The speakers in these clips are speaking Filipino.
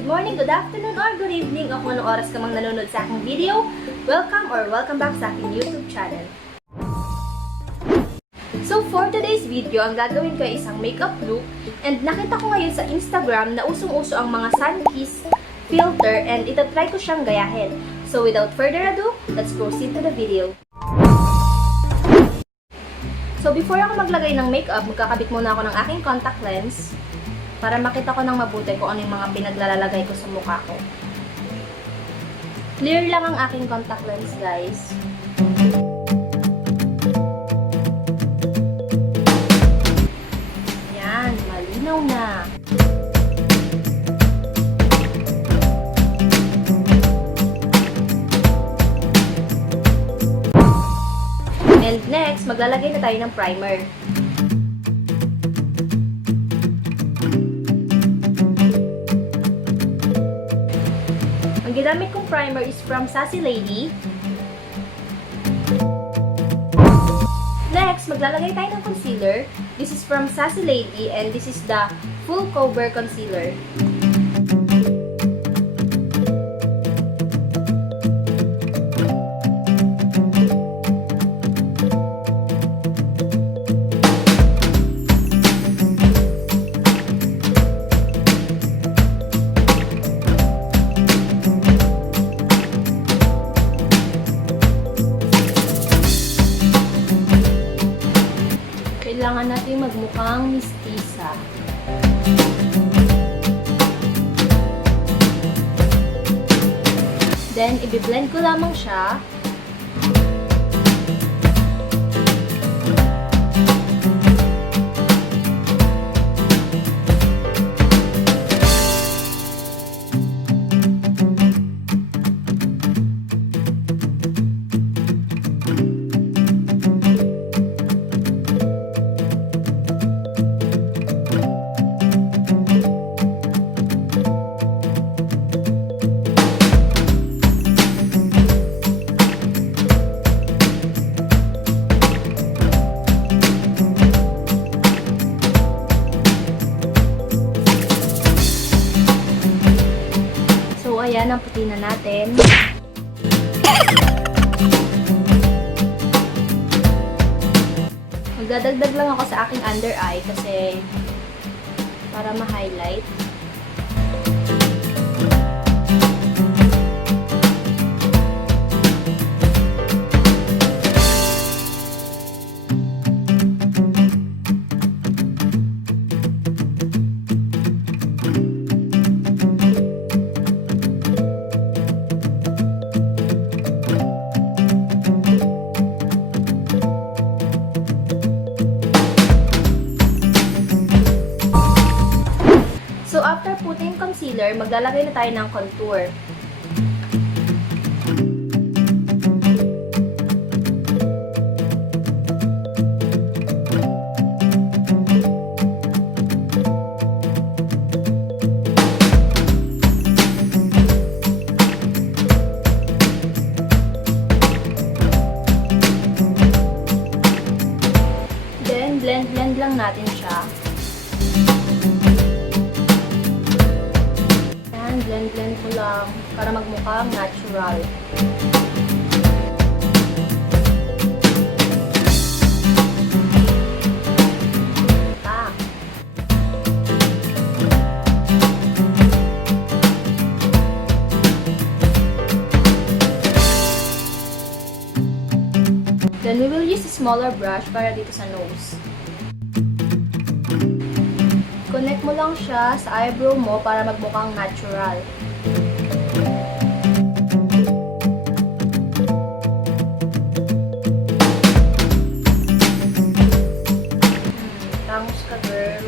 good morning, good afternoon, or good evening o kung anong oras ka mang nanonood sa aking video. Welcome back sa aking YouTube channel. So for today's video, ang gagawin ko ay isang makeup look, and nakita ko ngayon sa Instagram na usong-uso ang mga Sunkissed filter and itatry ko siyang gayahin. So without further ado, let's proceed to the video. So before ako maglagay ng makeup, magkakabit muna ako ng aking contact lens para makita ko ng mabuti kung ano yung mga pinaglalagay ko sa mukha ko. Clear lang ang aking contact lens, guys. Yan, malinaw na. And next, maglalagay na tayo ng primer. Ang ginamit kong primer is from Sassy Lady. Next, maglalagay tayo ng concealer. This is from Sassy Lady and this is the full cover concealer. Kailangan natin magmukhang mistisa. Then, i-blend ko lamang siya. Ayan, ang puti na natin. Magdadagdag lang ako sa aking under eye kasi para ma-highlight. So, after putting concealer, maglalagay na tayo ng contour. Then, blend lang natin siya. Blend ko lang para magmukhang natural. Tak. Then we will use a smaller brush para dito sa nose. Connect mo lang siya sa eyebrow mo para magmukhang natural. Tangos ka, girl.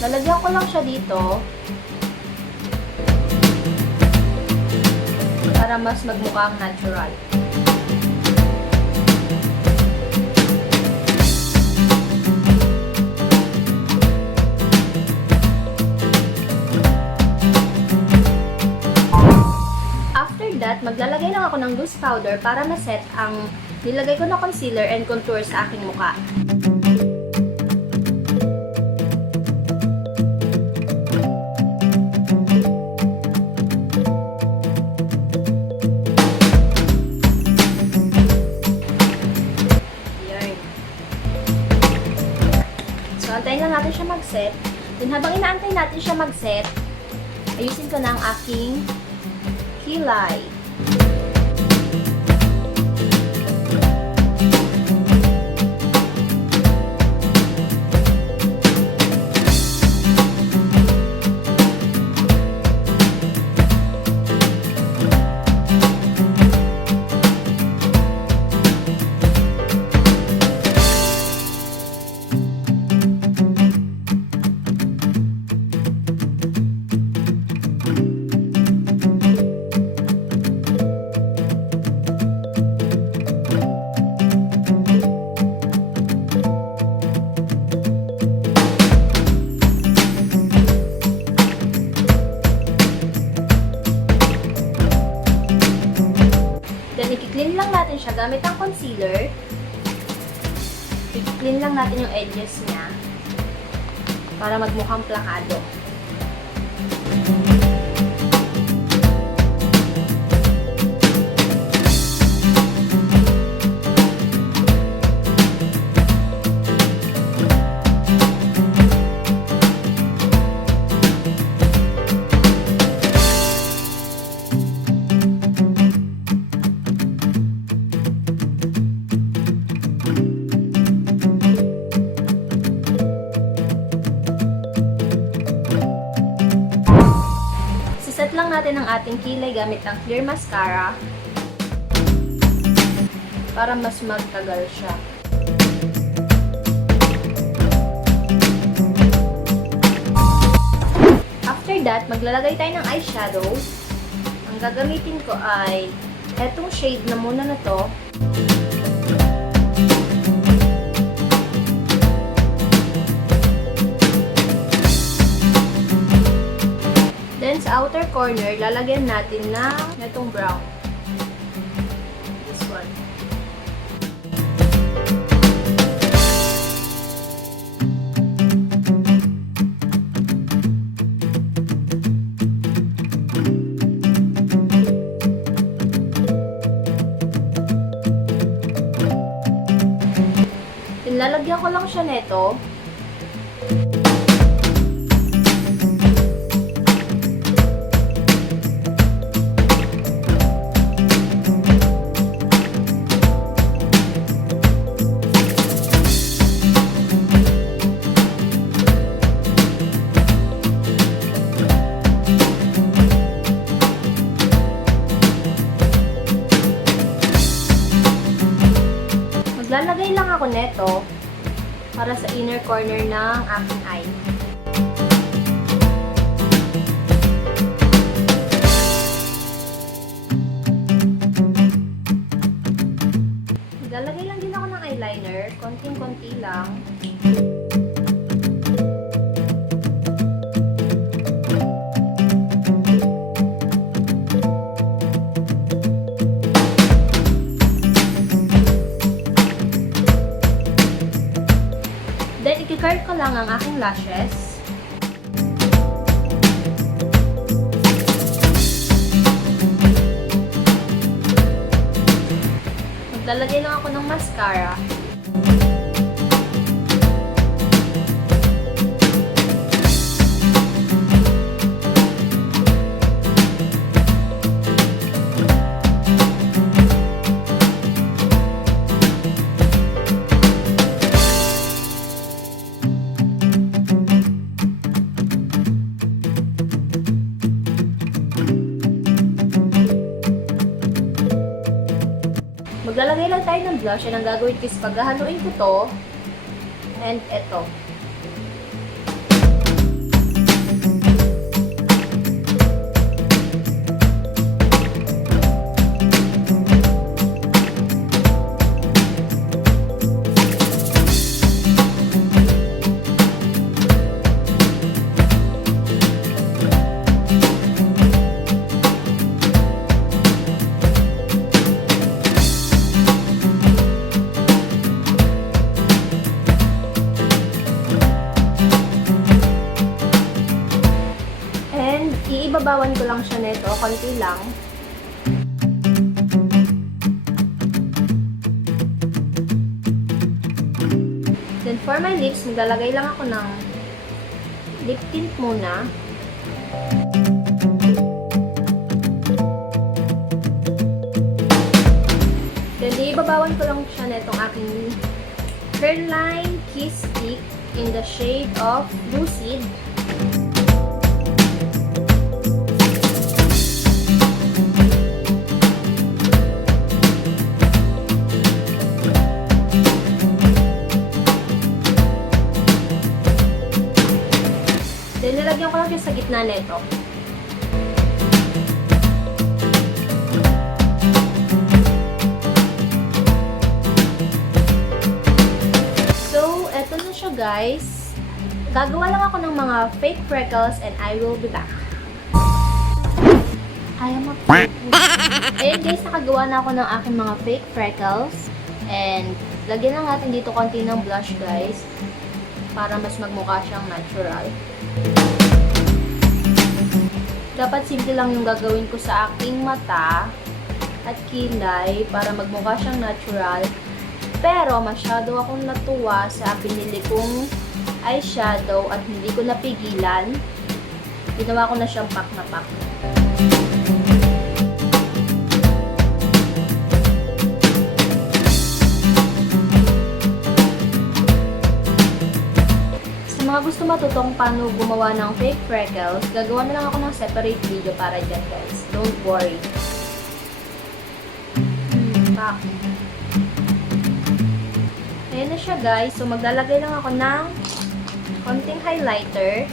Lalagyan ko lang siya dito para mas magmukhang natural. That, maglalagay lang ako ng loose powder para ma-set ang nilagay ko na concealer and contour sa aking mukha. Then, habang inaantay natin siya mag-set, ayusin ko na ang aking kilay. I-clean lang natin siya gamit ang concealer. I-clean lang natin yung edges niya para magmukhang plakado. Set lang natin ang ating kilay gamit ang clear mascara para mas magtagal siya. After that, maglalagay tayo ng eyeshadow. Ang gagamitin ko ay etong shade na muna na to. Then, sa outer corner, lalagyan natin na itong brown. This one. Then, lalagyan ko lang siya nito. Maglalagay lang ako neto para sa inner corner ng aking eye. Maglalagay lang din ako ng eyeliner, konting-konti lang. Then, i-curl ko lang ang aking lashes. Maglalagay lang ako ng mascara. Maglalagay lang tayo ng blush. Yan ang gagawin ko is paghahaluin ko to. And eto. Iibabawan ko lang siya nito, konti lang. Then for my lips, maglalagay lang ako ng lip tint muna. Then, ibabawan ko lang siya na itong aking Hairline Kiss Stick in the shade of Lucid. Then, nilagyan ko lang siya sa gitna nito. Ito na siya, guys. Gagawa lang ako ng mga fake freckles and I will be back. I am a fake. Ayan, guys, nakagawa na ako ng aking mga fake freckles. And lagyan lang natin dito konti ng blush, guys, para mas magmukha siyang natural. Dapat simple lang yung gagawin ko sa aking mata at kilay para magmukha siyang natural. Pero masyado akong natuwa sa pinili kong eyeshadow at hindi ko napigilan. Ginawa ko na siyang pack na pack. Sa mga gusto matuto kung paano gumawa ng fake freckles, gagawa na lang ako ng separate video para dyan, guys. Don't worry. Pack. Ayan na siya, guys. So, maglalagay lang ako ng konting highlighter.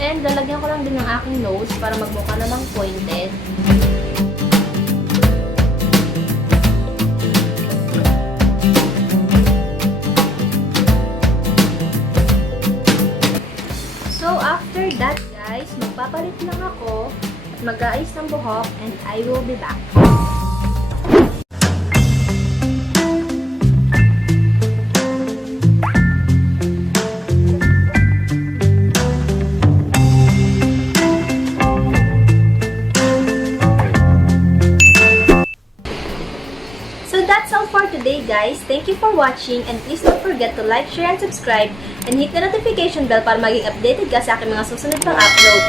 And, lalagyan ko lang din ng aking nose para magmukha namang pointed. So, after that, guys, magpapalit lang ako at mag-aayos ng buhok and I will be back. So, that's all for today, guys. Thank you for watching and please don't forget to like, share, and subscribe and hit the notification bell para maging updated ka sa aking mga susunod pang upload.